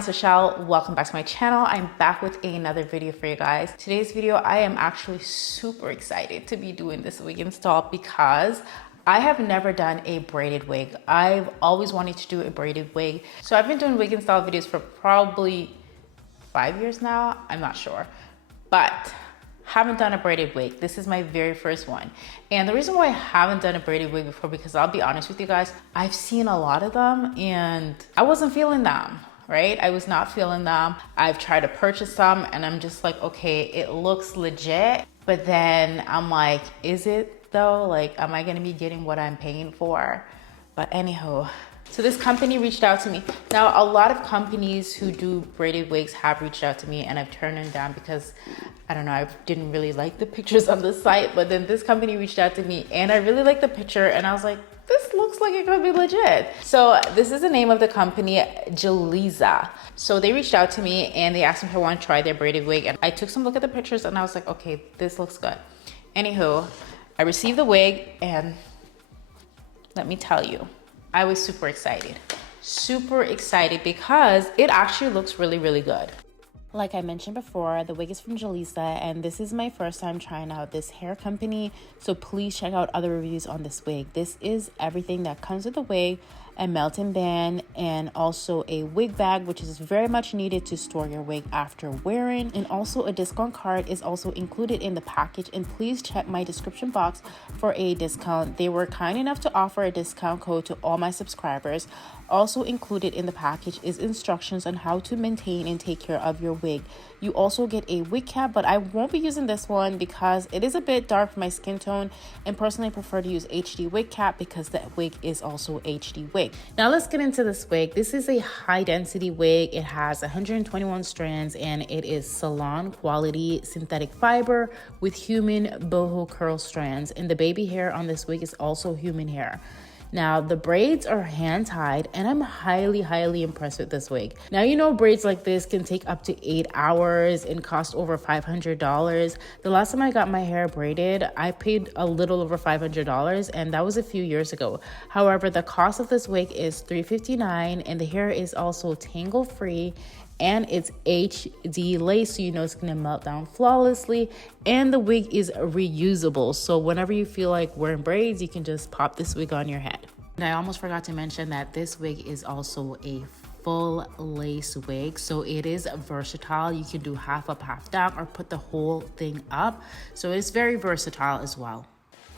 it's Rochelle. Welcome back to my channel. I'm back with another video for you guys. Today's video, I am actually super excited to be doing this wig install because I have never done a braided wig. I've always wanted to do a braided wig. So I've been doing wig install videos for probably 5 years now. I'm not sure, but haven't done a braided wig. This is my very first one. And the reason why I haven't done a braided wig before, because I'll be honest with you guys, I've seen a lot of them and I wasn't feeling them, right? I was not feeling them. I've tried to purchase some and I'm just like, okay, it looks legit. But then I'm like, is it though? Like, am I gonna be getting what I'm paying for? But anywho, so this company reached out to me. Now, a lot of companies who do braided wigs have reached out to me and I've turned them down because, I don't know, I didn't really like the pictures on the site, but then this company reached out to me and I really liked the picture and I was like, this looks like it could be legit. So this is the name of the company, Jaliza. So they reached out to me and they asked me if I want to try their braided wig. And I took some look at the pictures and I was like, okay, this looks good. Anywho, I received the wig and let me tell you, I was super excited because it actually looks really, really good. Like I mentioned before, the wig is from Jaliza and this is my first time trying out this hair company. So please check out other reviews on this wig. This is everything that comes with the wig, a melting band, and also a wig bag, which is very much needed to store your wig after wearing. And also a discount card is also included in the package. And please check my description box for a discount. They were kind enough to offer a discount code to all my subscribers. Also included in the package is instructions on how to maintain and take care of your wig. You also get a wig cap, but I won't be using this one because it is a bit dark for my skin tone, and personally I prefer to use HD wig cap because that wig is also HD wig. Now let's get into this wig. This is a high density wig. It has 121 strands and it is salon quality synthetic fiber with human boho curl strands, and the baby hair on this wig is also human hair. Now the braids are hand tied and I'm highly impressed with this wig. Now, you know, braids like this can take up to 8 hours and cost over $500. The last time I got my hair braided, I paid a little over $500 and that was a few years ago. However, the cost of this wig is $359 and the hair is also tangle free and it's HD lace, so you know it's gonna melt down flawlessly, and the wig is reusable. So whenever you feel like wearing braids, you can just pop this wig on your head. And I almost forgot to mention that this wig is also a full lace wig, so it is versatile. You can do half up, half down, or put the whole thing up. So it's very versatile as well.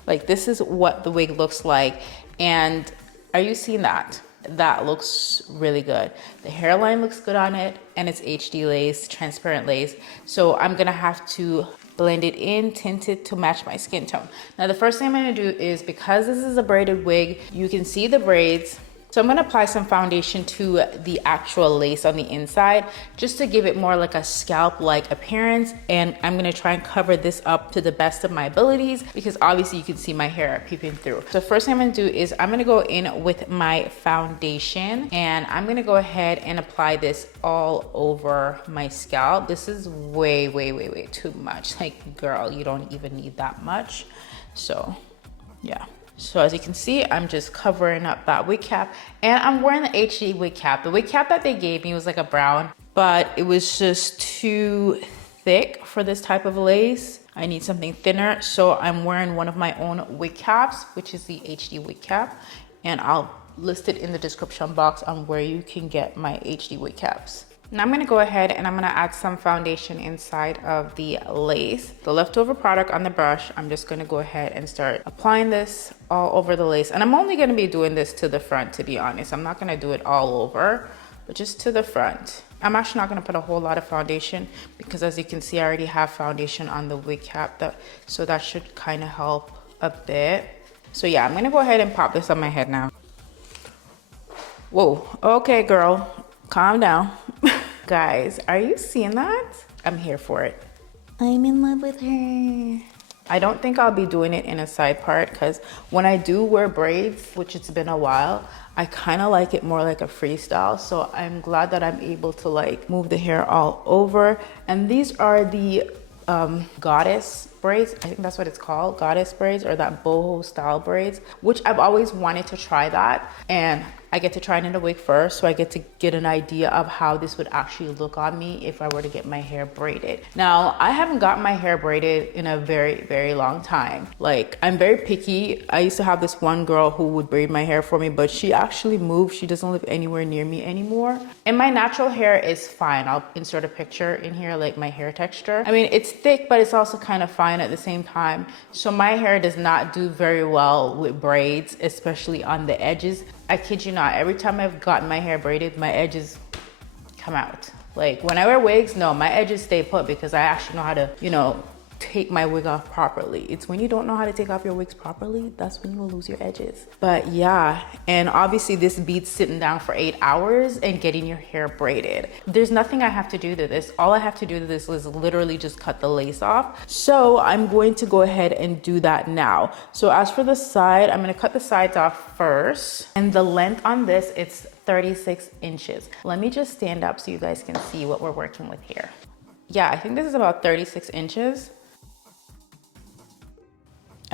Like, this is what the wig looks like, and are you seeing that? That looks really good. The hairline looks good on it and it's HD lace, transparent lace. So I'm gonna have to blend it in, tint it to match my skin tone. Now the first thing I'm gonna do is, because this is a braided wig, you can see the braids. So I'm gonna apply some foundation to the actual lace on the inside just to give it more like a scalp-like appearance. And I'm gonna try and cover this up to the best of my abilities because obviously you can see my hair peeping through. So first thing I'm gonna do is I'm gonna go in with my foundation and I'm gonna go ahead and apply this all over my scalp. This is way too much. Like, girl, you don't even need that much. So yeah. So as you can see, I'm just covering up that wig cap and I'm wearing the HD wig cap. The wig cap that they gave me was like a brown, but it was just too thick for this type of lace. I need something thinner. So I'm wearing one of my own wig caps, which is the HD wig cap. And I'll list it in the description box on where you can get my HD wig caps. Now I'm gonna go ahead and I'm gonna add some foundation inside of the lace. The leftover product on the brush, I'm just gonna go ahead and start applying this all over the lace. And I'm only gonna be doing this to the front, to be honest. I'm not gonna do it all over, but just to the front. I'm actually not gonna put a whole lot of foundation because as you can see, I already have foundation on the wig cap, so that should kind of help a bit. So yeah, I'm gonna go ahead and pop this on my head now. Whoa, okay girl, calm down. Guys, are you seeing that? I'm here for it. I'm in love with her. I don't think I'll be doing it in a side part because when I do wear braids, which it's been a while, I kind of like it more like a freestyle. So I'm glad that I'm able to like move the hair all over. And these are the goddess braids. I think that's what it's called, goddess braids, or that boho style braids, which I've always wanted to try that. And I get to try it in the wig first, so I get to get an idea of how this would actually look on me if I were to get my hair braided. Now, I haven't got my hair braided in a very, very long time. Like, I'm very picky. I used to have this one girl who would braid my hair for me, but she actually moved. She doesn't live anywhere near me anymore. And my natural hair is fine. I'll insert a picture in here, like my hair texture. I mean, it's thick, but it's also kind of fine at the same time. So my hair does not do very well with braids, especially on the edges. I kid you not, every time I've gotten my hair braided, my edges come out. Like when I wear wigs, no, my edges stay put because I actually know how to, you know, take my wig off properly. It's when you don't know how to take off your wigs properly, that's when you will lose your edges. But yeah, and obviously this beats sitting down for 8 hours and getting your hair braided. There's nothing I have to do to this. All I have to do to this is literally just cut the lace off. So I'm going to go ahead and do that now. So as for the side, I'm gonna cut the sides off first. And the length on this, it's 36 inches. Let me just stand up so you guys can see what we're working with here. Yeah, I think this is about 36 inches.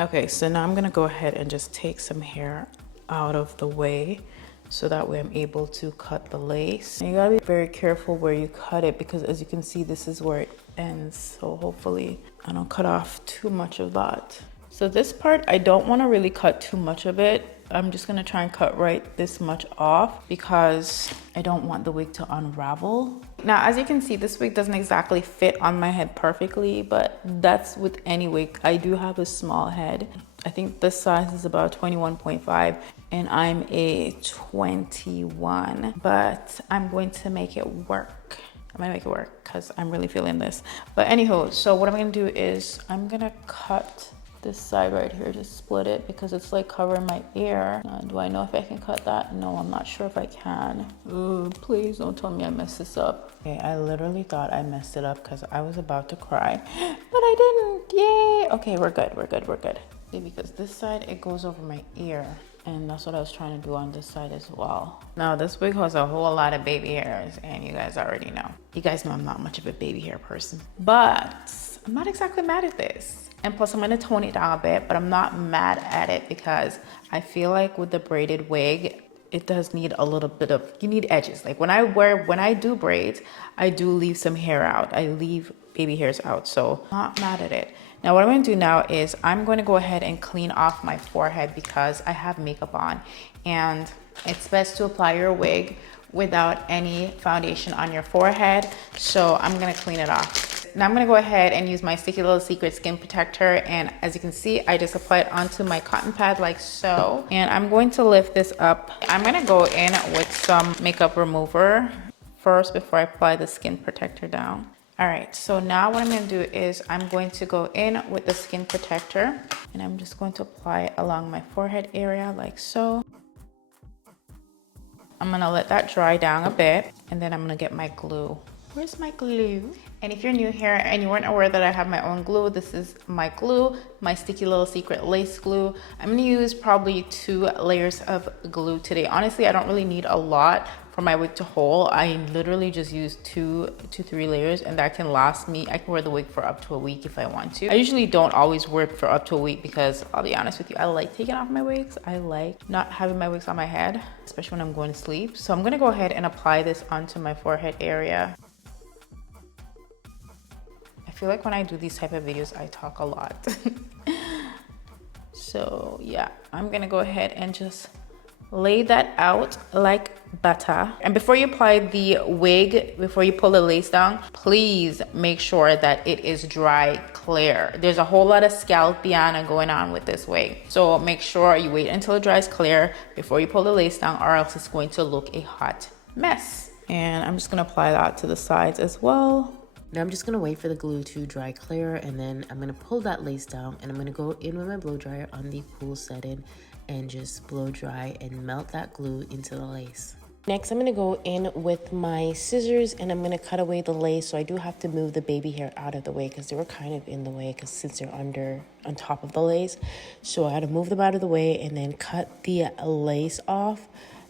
Okay, so now I'm gonna go ahead and just take some hair out of the way so that way I'm able to cut the lace. And you gotta be very careful where you cut it because as you can see, this is where it ends. So hopefully I don't cut off too much of that. So this part, I don't wanna really cut too much of it. I'm just gonna try and cut right this much off because I don't want the wig to unravel. Now, as you can see, this wig doesn't exactly fit on my head perfectly, but that's with any wig. I do have a small head. I think this size is about 21.5 and I'm a 21, but I'm going to make it work. I'm gonna make it work because I'm really feeling this. But anywho, so what I'm gonna do is I'm gonna cut this side right here, just split it because it's like covering my ear. Do I know if I can cut that? No, I'm not sure if I can. Ooh, please don't tell me I messed this up. Okay, I literally thought I messed it up because I was about to cry, but I didn't. Yay! Okay, we're good, we're good, we're good. See, because this side, it goes over my ear. And that's what I was trying to do on this side as well. Now, this wig has a whole lot of baby hairs, and you guys already know. You guys know I'm not much of a baby hair person, but I'm not exactly mad at this. And plus I'm gonna tone it down a bit, but I'm not mad at it because I feel like with the braided wig, it does need a little bit of, you need edges. Like when I do braids, I do leave some hair out. I leave baby hairs out, so I'm not mad at it. Now what I'm gonna do now is I'm gonna go ahead and clean off my forehead because I have makeup on and it's best to apply your wig without any foundation on your forehead. So I'm gonna clean it off. Now I'm gonna go ahead and use my Sticky Little Secret Skin Protector, and as you can see, I just apply it onto my cotton pad like so. And I'm going to lift this up. I'm gonna go in with some makeup remover first before I apply the skin protector down. All right, so now what I'm gonna do is I'm going to go in with the skin protector and I'm just going to apply it along my forehead area like so. I'm gonna let that dry down a bit and then I'm gonna get my glue. Where's my glue? And if you're new here and you weren't aware that I have my own glue, this is my glue, my Sticky Little Secret lace glue. I'm gonna use probably 2 layers of glue today. Honestly, I don't really need a lot for my wig to hold. I literally just use 2 to 3 layers and that can last me. I can wear the wig for up to a week if I want to. I usually don't always wear it for up to a week because I'll be honest with you, I like taking off my wigs. I like not having my wigs on my head, especially when I'm going to sleep. So I'm gonna go ahead and apply this onto my forehead area. I feel like when I do these type of videos, I talk a lot. So yeah, I'm gonna go ahead and just lay that out like butter. And before you apply the wig, before you pull the lace down, please make sure that it is dry clear. There's a whole lot of scalp piano going on with this wig. So make sure you wait until it dries clear before you pull the lace down or else it's going to look a hot mess. And I'm just gonna apply that to the sides as well. Now I'm just gonna wait for the glue to dry clear and then I'm gonna pull that lace down and I'm gonna go in with my blow dryer on the cool setting and just blow dry and melt that glue into the lace. Next, I'm gonna go in with my scissors and I'm gonna cut away the lace. So I do have to move the baby hair out of the way because they were kind of in the way because since they're on top of the lace. So I had to move them out of the way and then cut the lace off.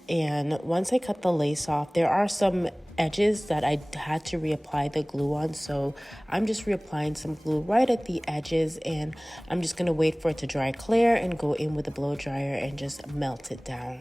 And once I cut the lace off, there are some edges that I had to reapply the glue on, so I'm just reapplying some glue right at the edges and I'm just gonna wait for it to dry clear and go in with a blow dryer and just melt it down.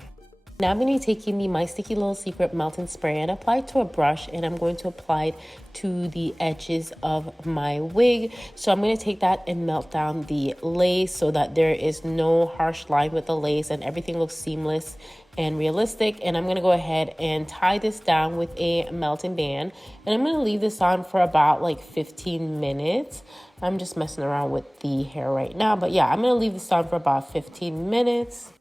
Now I'm going to be taking the My Sticky Little Secret Melting Spray and apply it to a brush, and I'm going to apply it to the edges of my wig. So I'm going to take that and melt down the lace so that there is no harsh line with the lace and everything looks seamless and realistic. And I'm going to go ahead and tie this down with a melting band, and I'm going to leave this on for about like 15 minutes. I'm just messing around with the hair right now, but yeah, I'm going to leave this on for about 15 minutes.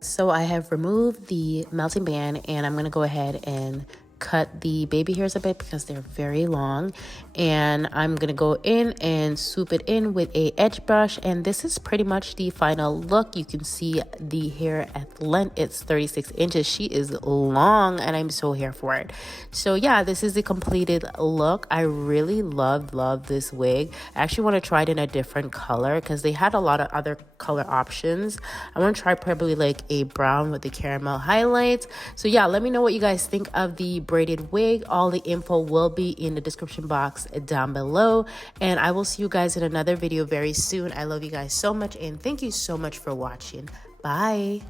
So I have removed the melting band, and I'm going to go ahead and cut the baby hairs a bit because they're very long, and I'm gonna go in and swoop it in with a edge brush. And this is pretty much the final look. You can see the hair at length, it's 36 inches. She is long and I'm so here for it. So yeah, this is the completed look. I really love this wig. I actually want to try it in a different color because they had a lot of other color options. I want to try probably like a brown with the caramel highlights. So yeah, let me know what you guys think of the braided wig. All the info will be in the description box down below, and I will see you guys in another video very soon. I love you guys so much, and thank you so much for watching. Bye.